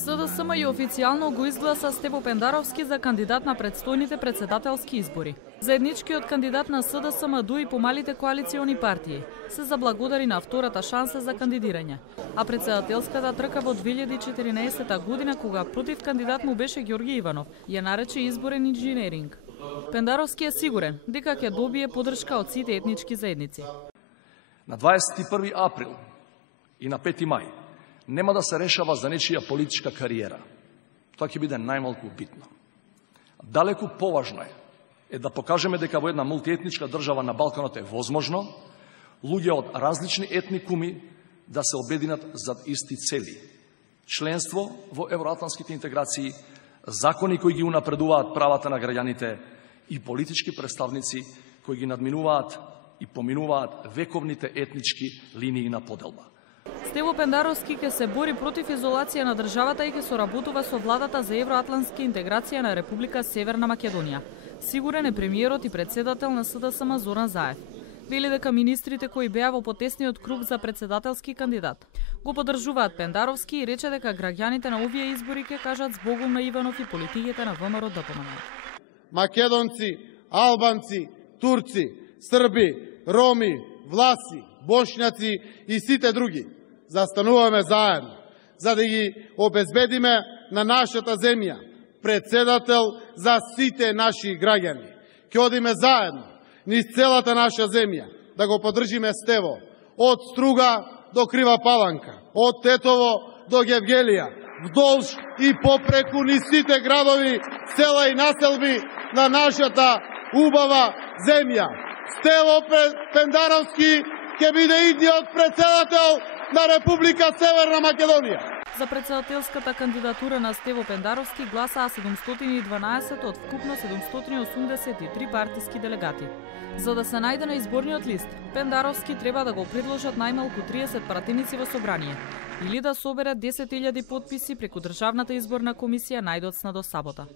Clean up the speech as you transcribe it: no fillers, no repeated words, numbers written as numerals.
СДСМ и официјално го изгласа Стево Пендаровски за кандидат на предстојните председателски избори. Заедничкиот кандидат на СДСМ дуи помалите коалициони партии се заблагодари на втората шанса за кандидирање, а председателската трка во 2014 година, кога против кандидат му беше Ѓорги Иванов, ја нарече изборен инженеринг. Пендаровски е сигурен дека ќе добие поддршка од сите етнички заедници. На 21 април и на 5 мај нема да се решава за нечија политичка кариера. Тоа ќе биде најмалку битно. Далеку поважно е да покажеме дека во една мултиетничка држава на Балканот е возможно луѓе од различни етникуми да се обединат зад исти цели. Членство во евроатлантските интеграции, закони кои ги унапредуваат правата на граѓаните и политички представници кои ги надминуваат и поминуваат вековните етнички линии на поделба. Стево Пендаровски ќе се бори против изолација на државата и ќе соработува со владата за евроатлантска интеграција на Република Северна Македонија. Сигурен е премиерот и председател на СДСМ Зоран Заев. Вели дека министрите кои беа во потесниот круг за председателски кандидат го поддржуваат Пендаровски и рече дека граѓаните на овие избори ќе кажат збогум на Иванов и политиките на ВМРО ДПМН. Македонци, албанци, турци, срби, роми, власи, бошњаци и сите други застануваме заедно, за да ги обезбедиме на нашата земја председател за сите наши граѓани. Ќе одиме заедно низ целата наша земја да го поддржиме Стево од Струга до Крива Паланка, од Тетово до Гевгелија, вдолж и попреку низ сите градови, села и населби на нашата убава земја. Стево Пендаровски ќе биде идниот председател на Република Северна Македонија. За председателската кандидатура на Стево Пендаровски гласаа 712 од вкупно 783 партиски делегати. За да се најде на изборниот лист, Пендаровски треба да го предложат најмалку 30 пратеници во собрание или да собере 10.000 потписи преку Државната изборна комисија најдоцна до сабота.